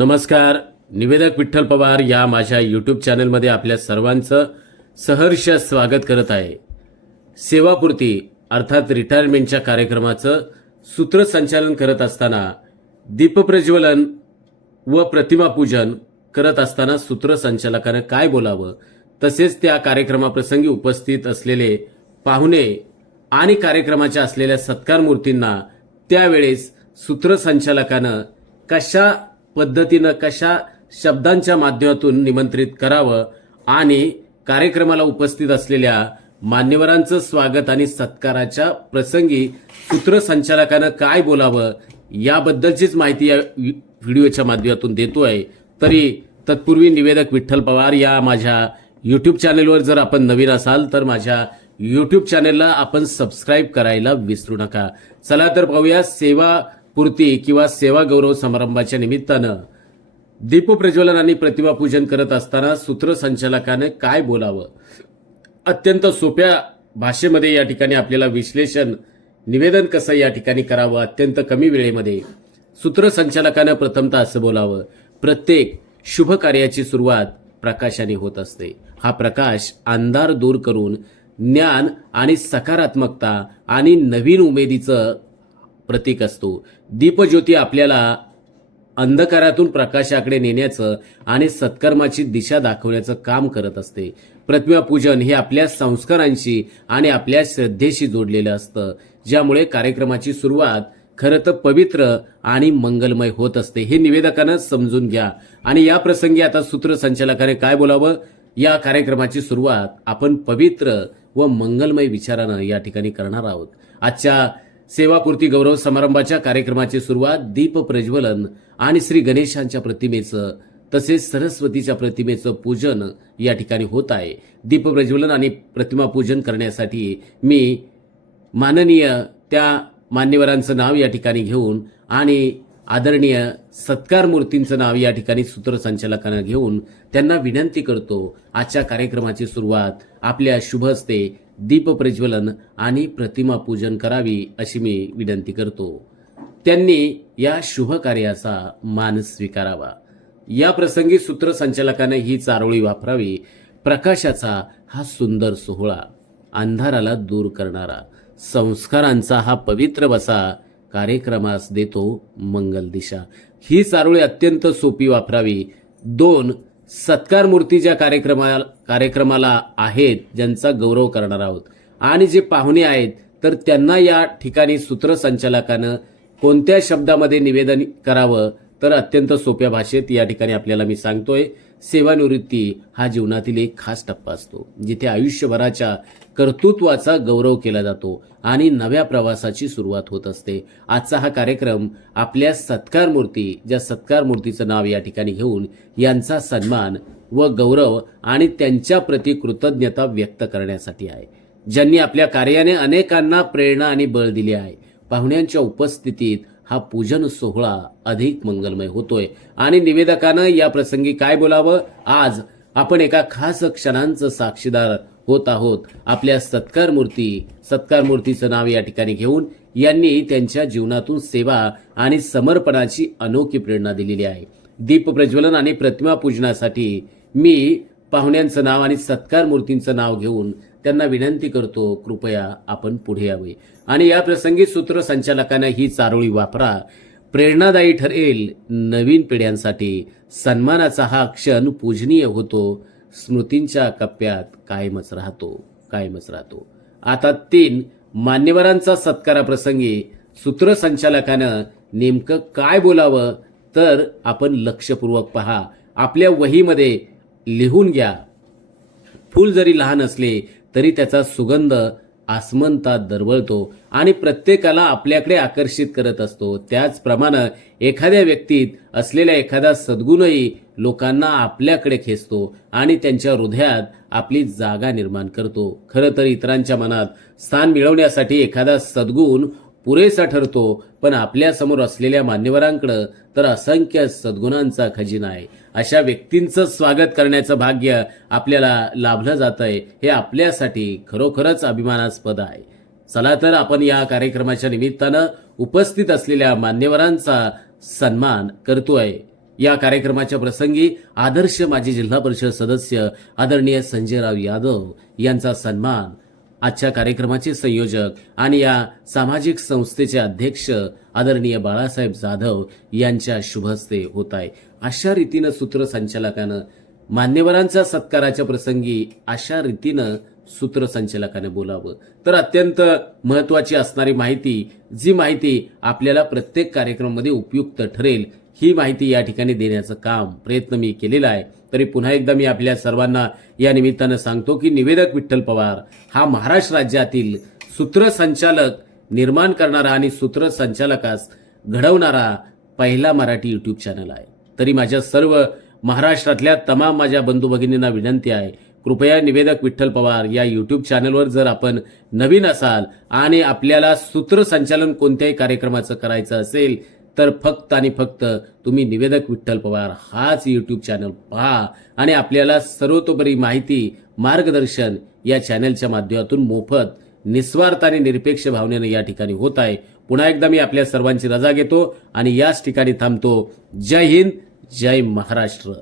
नमस्कार. निवेदक विठ्ठल पवार या माझ्या यूट्यूब चॅनलमध्ये आपल्या सर्वांचं सहर्ष स्वागत करत आहे. सेवापूर्ती अर्थात रिटायरमेंटच्या कार्यक्रमाचं सूत्रसंचालन करत असताना दीपप्रज्वलन व प्रतिमापूजन करत असताना सूत्रसंचालकानं काय बोलावं? तसेच त्या कार्यक्रमाप्रसंगी उपस्थित असलेले पाहुणे आणि कार्यक्रमाच्या असलेल्या सत्कार मूर्तींना त्यावेळेस सूत्रसंचालकानं कशा पद्धतीनं कशा शब्दांच्या माध्यमातून निमंत्रित करावं आणि कार्यक्रमाला उपस्थित असलेल्या मान्यवरांचं स्वागत आणि सत्काराच्या प्रसंगी सूत्रसंचालकानं काय बोलावं याबद्दलचीच माहिती या व्हिडिओच्या माध्यमातून देतो आहे तरी तत्पूर्वी निवेदक विठ्ठल पवार या माझ्या यूट्यूब चॅनेलवर जर आपण नवीन असाल तर माझ्या यूट्यूब चॅनेलला आपण सबस्क्राईब करायला विसरू नका. चला तर पाहूया सेवा पूर्ती किंवा सेवा गौरव समारंभाच्या निमित्तानं दीपप्रज्वलन आणि प्रतिमापूजन करत असताना सूत्रसंचालकाने काय बोलावं? अत्यंत सोप्या भाषेमध्ये या ठिकाणी आपल्याला विश्लेषण निवेदन कसं या ठिकाणी करावं? अत्यंत कमी वेळेमध्ये सूत्रसंचालकानं प्रथमतः असं बोलावं प्रत्येक शुभ कार्याची सुरुवात प्रकाशाने होत असते. हा प्रकाश अंधार दूर करून ज्ञान आणि सकारात्मकता आणि नवीन उमेदीचं प्रतीक असतो. दीपज्योती आपल्याला अंधकारातून प्रकाशाकडे नेण्याचं आणि सत्कर्माची दिशा दाखवण्याचं काम करत असते. प्रतिमा पूजन हे आपल्या संस्कारांशी आणि आपल्या श्रद्धेशी जोडलेलं असतं. ज्यामुळे कार्यक्रमाची सुरुवात खरं तर पवित्र आणि मंगलमय होत असते. हे निवेदकानं समजून घ्या. आणि या प्रसंगी आता सूत्रसंचालकाने काय बोलावं? या कार्यक्रमाची सुरुवात आपण पवित्र व मंगलमय विचारानं या ठिकाणी करणार आहोत. आजच्या सेवापूर्ती गौरव समारंभाच्या कार्यक्रमाची सुरुवात दीप प्रज्वलन आणि श्री गणेशांच्या प्रतिमेचं तसेच सरस्वतीच्या प्रतिमेचं पूजन या ठिकाणी होत आहे. दीप प्रज्वलन आणि प्रतिमा पूजन करण्यासाठी मी माननीय त्या मान्यवरांचं नाव या ठिकाणी घेऊन आणि आदरणीय सत्कार मूर्तींचं नाव या ठिकाणी सूत्रसंचालकांना घेऊन त्यांना विनंती करतो. आजच्या कार्यक्रमाची सुरुवात आपल्या शुभ हस्ते दीप प्रज्वलन आणि प्रतिमा पूजन करावी अशी मी विनंती करतो. त्यांनी या शुभ कार्याचा मान स्वीकारावा. या प्रसंगी सूत्रसंचालकाने ही चारोळी वापरावी. प्रकाशाचा हा सुंदर सोहळा अंधाराला दूर करणारा संस्कारांचा हा पवित्र वसा कार्यक्रमास देतो मंगल दिशा. ही चारोळी अत्यंत सोपी वापरावी. दोन सत्कार मूर्तीच्या कार्यक्रमा कार्यक्रमाला आहेत ज्यांचा गौरव करणार आहोत. आणि जे पाहुणे आहेत तर त्यांना या ठिकाणी सूत्रसंचालकानं कोणत्या शब्दामध्ये निवेदन करावं तर अत्यंत सोप्या भाषेत या ठिकाणी आपल्याला मी सांगतोय सेवानिवृत्ती हा जीवनातील एक खास टप्पा असतो जिथे आयुष्यभराच्या कर्तृत्वाचा गौरव केला जातो आणि नव्या प्रवासाची सुरुवात होत असते. आजचा हा कार्यक्रम आपल्या सत्कार मूर्ती ज्या सत्कार मूर्तीचं नाव या ठिकाणी घेऊन यांचा सन्मान व गौरव आणि त्यांच्याप्रती कृतज्ञता व्यक्त करण्यासाठी आहे. ज्यांनी आपल्या कार्याने अनेकांना प्रेरणा आणि बळ दिले आहे. पाहुण्यांच्या उपस्थितीत हा पूजन सोहळा अधिक मंगलमय होतोय. आणि निवेदकानं या प्रसंगी काय बोलावं? आज आपण एका खास क्षणांचं साक्षीदार होत आहोत. आपल्या सत्कार मूर्ती सत्कार मूर्तीचं नाव या ठिकाणी घेऊन यांनी त्यांच्या जीवनातून सेवा आणि समर्पणाची अनोखी प्रेरणा दिलेली आहे. दीप प्रज्वलन आणि प्रतिमा पूजनासाठी मी पाहुण्यांचं नाव आणि सत्कार मूर्तींचं नाव घेऊन त्यांना विनंती करतो कृपया आपण पुढे यावे. आणि या प्रसंगी सूत्रसंचालकांना ही चारोळी वापरा. प्रेरणादायी ठरेल नवीन पिढ्यांसाठी. सन्मानाचा हा क्षण पूजनीय होतो. स्मृतींच्या कप्प्यात कायमच राहतो कायमच राहतो. आता तीन मान्यवरांचा सत्काराप्रसंगी सूत्रसंचालकानं नेमकं काय बोलावं तर आपण लक्षपूर्वक पहा. आपल्या वहीमध्ये लिहून घ्या. फूल जरी लहान असले तरी त्याचा सुगंध आसमंतात दरवळतो आणि प्रत्येकाला आपल्याकडे आकर्षित करत असतो. त्याचप्रमाणे एखाद्या व्यक्तीत असलेला एखादा सद्गुणही लोकांना आपल्याकडे खेचतो आणि त्यांच्या हृदयात आपली जागा निर्माण करतो. खरं तर इतरांच्या मनात स्थान मिळवण्यासाठी एखादा सद्गुण पुरेसा ठरतो पण आपल्यासमोर असलेल्या मान्यवरांकडं तर असंख्य सद्गुणांचा खजिना आहे. अशा व्यक्तींचं स्वागत करण्याचं भाग्य आपल्याला लाभलं जात आहे हे आपल्यासाठी खरोखरच अभिमानास्पद आहे. चला तर आपण या कार्यक्रमाच्या निमित्तानं उपस्थित असलेल्या मान्यवरांचा सन्मान करतोय. या कार्यक्रमाच्या प्रसंगी आदर्श माजी जिल्हा परिषद सदस्य आदरणीय संजयराव यादव यांचा सन्मान आजच्या कार्यक्रमाचे संयोजक आणि या सामाजिक संस्थेचे अध्यक्ष आदरणीय बाळासाहेब जाधव यांच्या शुभहस्ते होत आहे. अशा रीतीनं सूत्रसंचालकानं मान्यवरांचा सत्काराच्या प्रसंगी अशा रीतीनं सूत्रसंचालकाने बोलावं. तर अत्यंत महत्वाची असणारी माहिती जी माहिती आपल्याला प्रत्येक कार्यक्रमामध्ये उपयुक्त ठरेल ही माहिती या ठिकाणी देण्याचं काम प्रयत्न मी केलेला आहे. तरी पुन्हा एकदा मी आपल्या सर्वांना या निमित्तानं सांगतो की निवेदक विठ्ठल पवार हा महाराष्ट्र राज्यातील सूत्रसंचालक निर्माण करणारा आणि सूत्रसंचालकास घडवणारा पहिला मराठी यूट्यूब चॅनल आहे. तरी माझ्या सर्व महाराष्ट्रातल्या तमाम माझ्या बंधू भगिनींना विनंती आहे कृपया निवेदक विठ्ठल पवार या यूट्यूब चॅनलवर जर आपण नवीन असाल आणि आपल्याला सूत्रसंचालन कोणत्याही कार्यक्रमाचं करायचं असेल तर फक्त आणि फक्त तुम्ही निवेदक विठ्ठल पवार हाच यूट्यूब चॅनल पहा आणि आपल्याला सर्वतोपरी माहिती मार्गदर्शन या चॅनलच्या माध्यमातून मोफत निस्वार्थ आणि निरपेक्ष भावनेनं या ठिकाणी होत आहे. पुन्हा एकदा मी आपल्या सर्वांची रजा घेतो आणि याच ठिकाणी थांबतो. जय हिंद जय महाराष्ट्र.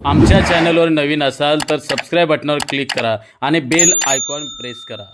आमच्या चॅनलवर नवीन असाल तर सबस्क्राईब बटनावर क्लिक करा आणि बेल आयकॉन प्रेस करा.